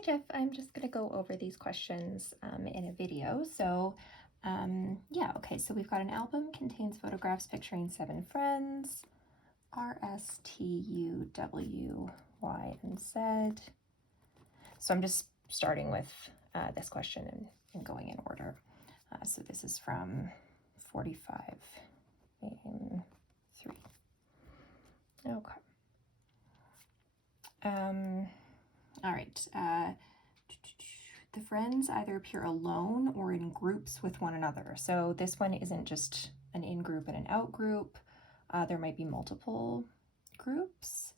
Hi Jeff, I'm just going to go over these questions in a video. Yeah, okay, so we've got an album contains photographs picturing 7 friends, R, S, T, U, W, Y, and Z. So I'm just starting with this question and going in order. So this is from 45 in 3. Okay. All right. The friends either appear alone or in groups with one another. So this one isn't just an in-group and an out-group. There might be multiple groups.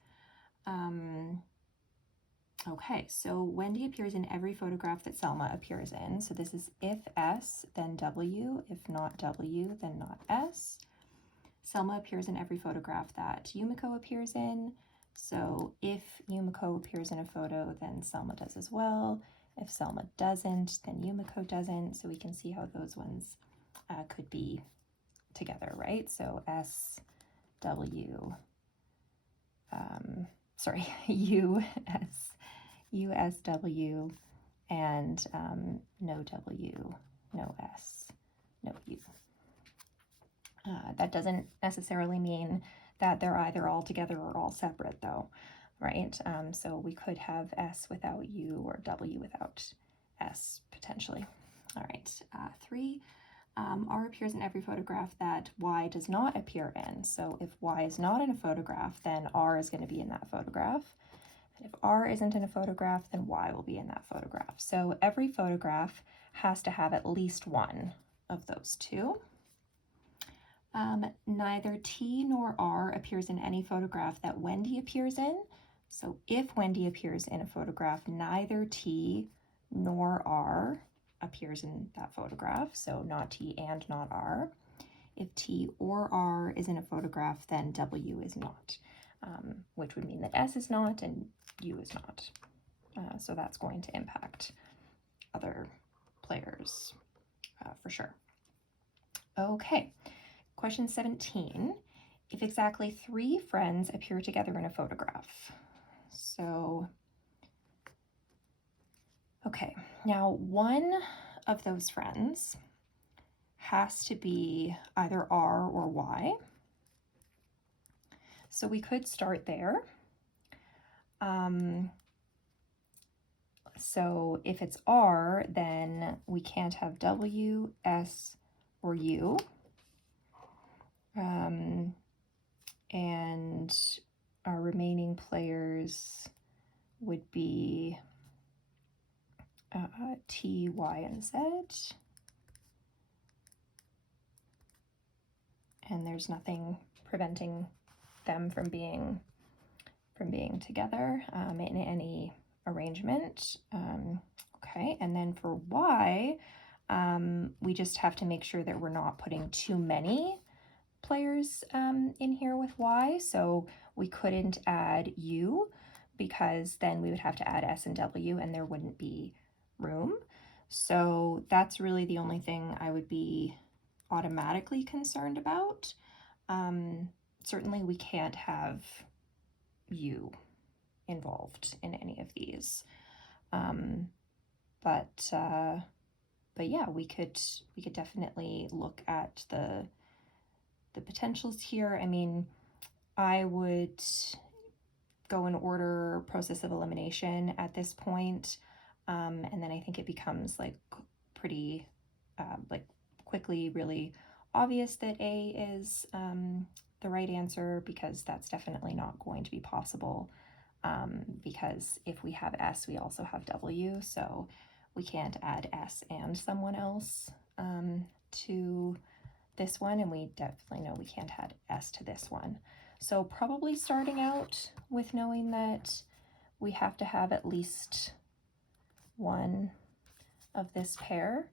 Okay, so Wendy appears in every photograph that Selma appears in. So this is if S, then W. If not W, then not S. Selma appears in every photograph that Yumiko appears in. So if Yumiko appears in a photo, then Selma does as well. If Selma doesn't, then Yumiko doesn't. So we can see how those ones could be together, right? So S, W, U, S, U, S, W, and no W, no S, no U. That doesn't necessarily mean that they're either all together or all separate though, right? So we could have S without U or W without S potentially. All right, 3, R appears in every photograph that Y does not appear in. So if Y is not in a photograph, then R is going to be in that photograph. And if R isn't in a photograph, then Y will be in that photograph. So every photograph has to have at least one of those two. Neither T nor R appears in any photograph that Wendy appears in. So if Wendy appears in a photograph, neither T nor R appears in that photograph. So not T and not R. If T or R is in a photograph, then W is not, which would mean that S is not and U is not. So that's going to impact other players for sure. Okay. Question 17, if exactly 3 friends appear together in a photograph. So, okay, now one of those friends has to be either R or Y. So we could start there. So if it's R, then we can't have W, S, or U. And our remaining players would be T, Y, and Z. And there's nothing preventing them from being together in any arrangement. Okay, and then for Y, we just have to make sure that we're not putting too many players in here with Y. So we couldn't add U because then we would have to add S and W and there wouldn't be room. So that's really the only thing I would be automatically concerned about. Certainly we can't have U involved in any of these. But yeah, we could definitely look at the potentials here. I mean, I would go in order process of elimination at this point, and then I think it becomes like pretty like quickly really obvious that A is the right answer, because that's definitely not going to be possible, because if we have S, we also have W, so we can't add S and someone else to this one, and we definitely know we can't add S to this one. So probably starting out with knowing that we have to have at least one of this pair.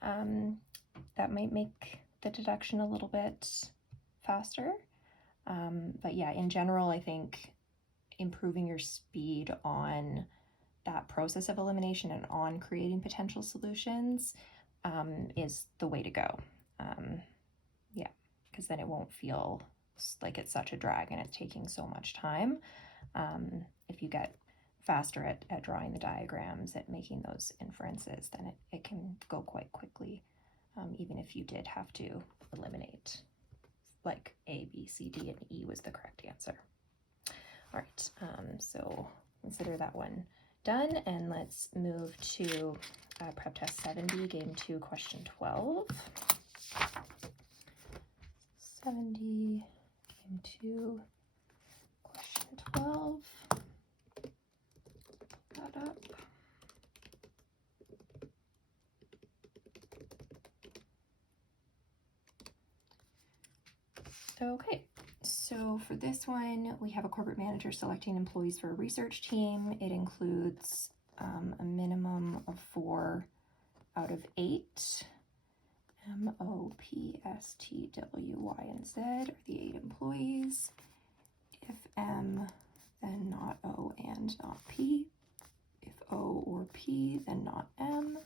That might make the deduction a little bit faster. But yeah, in general, I think improving your speed on that process of elimination and on creating potential solutions is the way to go. Yeah, because then it won't feel like it's such a drag and it's taking so much time. If you get faster at drawing the diagrams, at making those inferences, then it can go quite quickly, even if you did have to eliminate like A, B, C, D, and E was the correct answer. All right, so consider that one done, and let's move to prep test 70, game 2, question 12. 70, game 2, question 12. That up. Okay, so for this one, we have a corporate manager selecting employees for a research team. It includes a minimum of 4 out of 8. M, O, P, S, T, W, Y, and Z are the 8 employees. If M, then not O and not P. If O or P, then not M.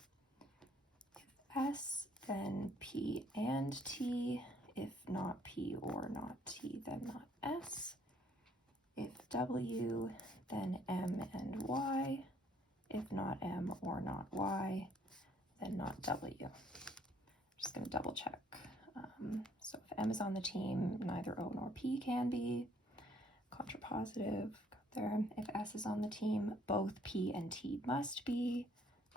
If S, then P and T. If not P or not T, then not S. If W, then M and Y. If not M or not Y, then not W. Just going to double check. So if M is on the team, neither O nor P can be. Contrapositive, got there. If S is on the team, both P and T must be.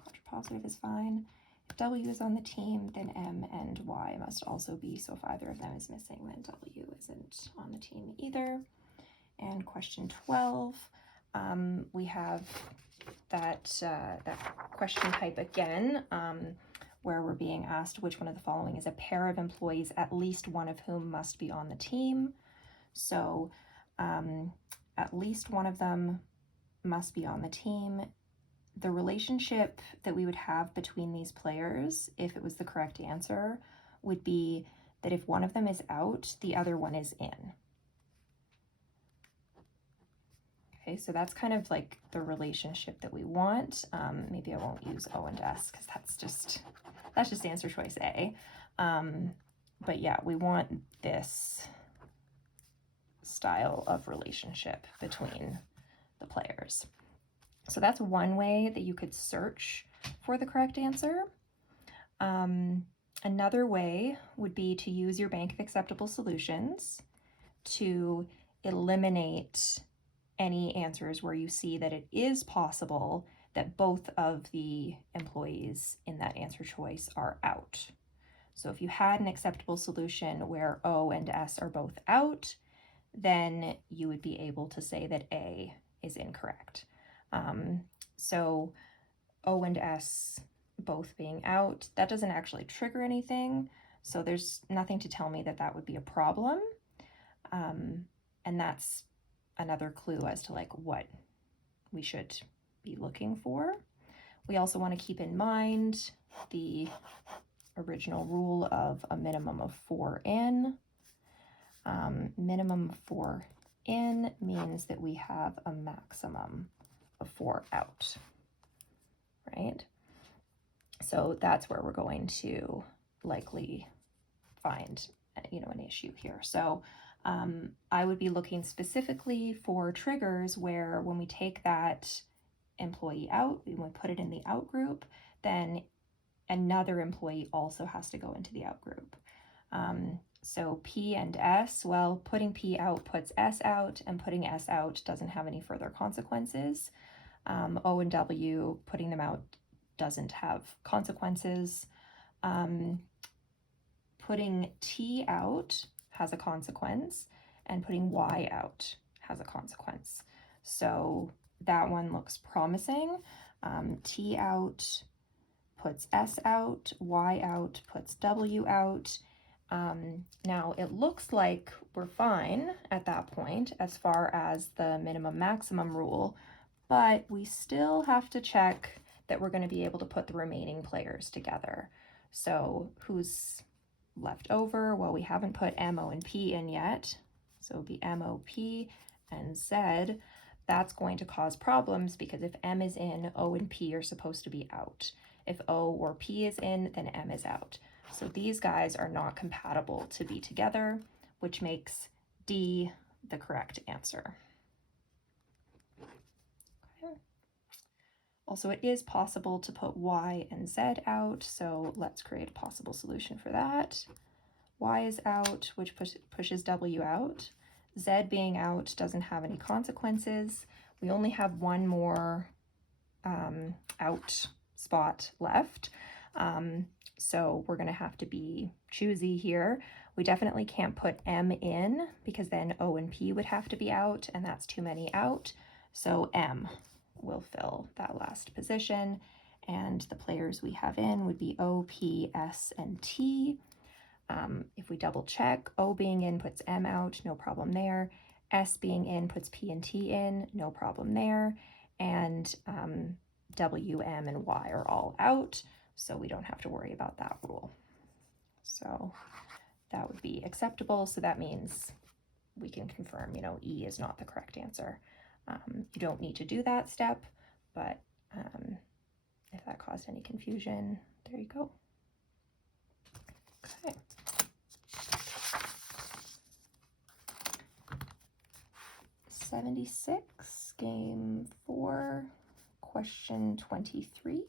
Contrapositive is fine. If W is on the team, then M and Y must also be. So if either of them is missing, then W isn't on the team either. And question 12, we have that question type again, where we're being asked which one of the following is a pair of employees, at least one of whom must be on the team. So at least one of them must be on the team. The relationship that we would have between these players, if it was the correct answer, would be that if one of them is out, the other one is in. Okay, so that's kind of like the relationship that we want. Maybe I won't use O and S because that's just answer choice A. But yeah, we want this style of relationship between the players. So that's one way that you could search for the correct answer. Another way would be to use your bank of acceptable solutions to eliminate any answers where you see that it is possible that both of the employees in that answer choice are out. So if you had an acceptable solution where O and S are both out, then you would be able to say that A is incorrect. So O and S both being out, that doesn't actually trigger anything. So there's nothing to tell me that that would be a problem. And that's another clue as to like what we should be looking for. We also want to keep in mind the original rule of a minimum of 4 in. Minimum of 4 in means that we have a maximum of 4 out, right? So that's where we're going to likely find, an issue here. So I would be looking specifically for triggers where when we take that employee out, when we put it in the out group, then another employee also has to go into the out group. So P and S, well, putting P out puts S out, and putting S out doesn't have any further consequences. O and W, putting them out doesn't have consequences. Putting T out has a consequence, and putting Y out has a consequence. So that one looks promising. T out puts S out, Y out puts W out. Now it looks like we're fine at that point as far as the minimum maximum rule, but we still have to check that we're going to be able to put the remaining players together. So who's left over? Well, we haven't put M, O, and P in yet. So it would be M, O, P, and Z. That's going to cause problems because if M is in, O and P are supposed to be out. If O or P is in, then M is out. So these guys are not compatible to be together, which makes D the correct answer. Okay. Also, it is possible to put y and z out, so let's create a possible solution for that. Y is out, which pushes w out. Z being out doesn't have any consequences. We only have one more out spot left. So we're going to have to be choosy here. We definitely can't put M in because then O and P would have to be out, and that's too many out. So M will fill that last position, and the players we have in would be O, P, S, and T. If we double check, O being in puts M out, no problem there. S being in puts P and T in, no problem there. And W, M, and Y are all out, so we don't have to worry about that rule. So that would be acceptable. So that means we can confirm, E is not the correct answer. You don't need to do that step, but if that caused any confusion, there you go. Okay. '76, game 4, question 23.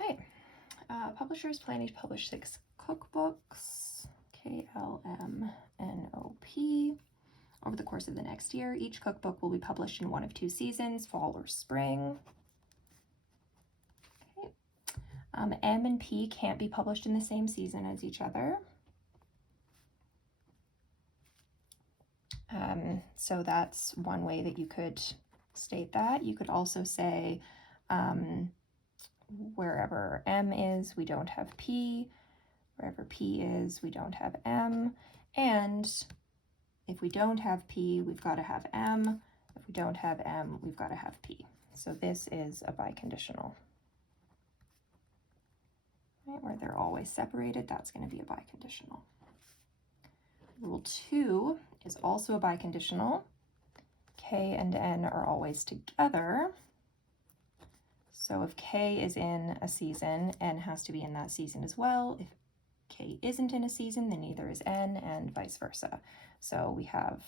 Okay, publishers planning to publish 6 cookbooks, KLMNOP. Over the course of the next year, each cookbook will be published in one of 2 seasons, fall or spring. Okay. M and P can't be published in the same season as each other. So that's one way that you could state that. You could also say wherever M is, we don't have P. Wherever P is, we don't have M. And if we don't have P, we've got to have M. If we don't have M, we've got to have P. So this is a biconditional. Right, where they're always separated, that's going to be a biconditional. Rule 2 is also a biconditional. K and N are always together. So if K is in a season, N has to be in that season as well. If K isn't in a season, then neither is N, and vice versa. So we have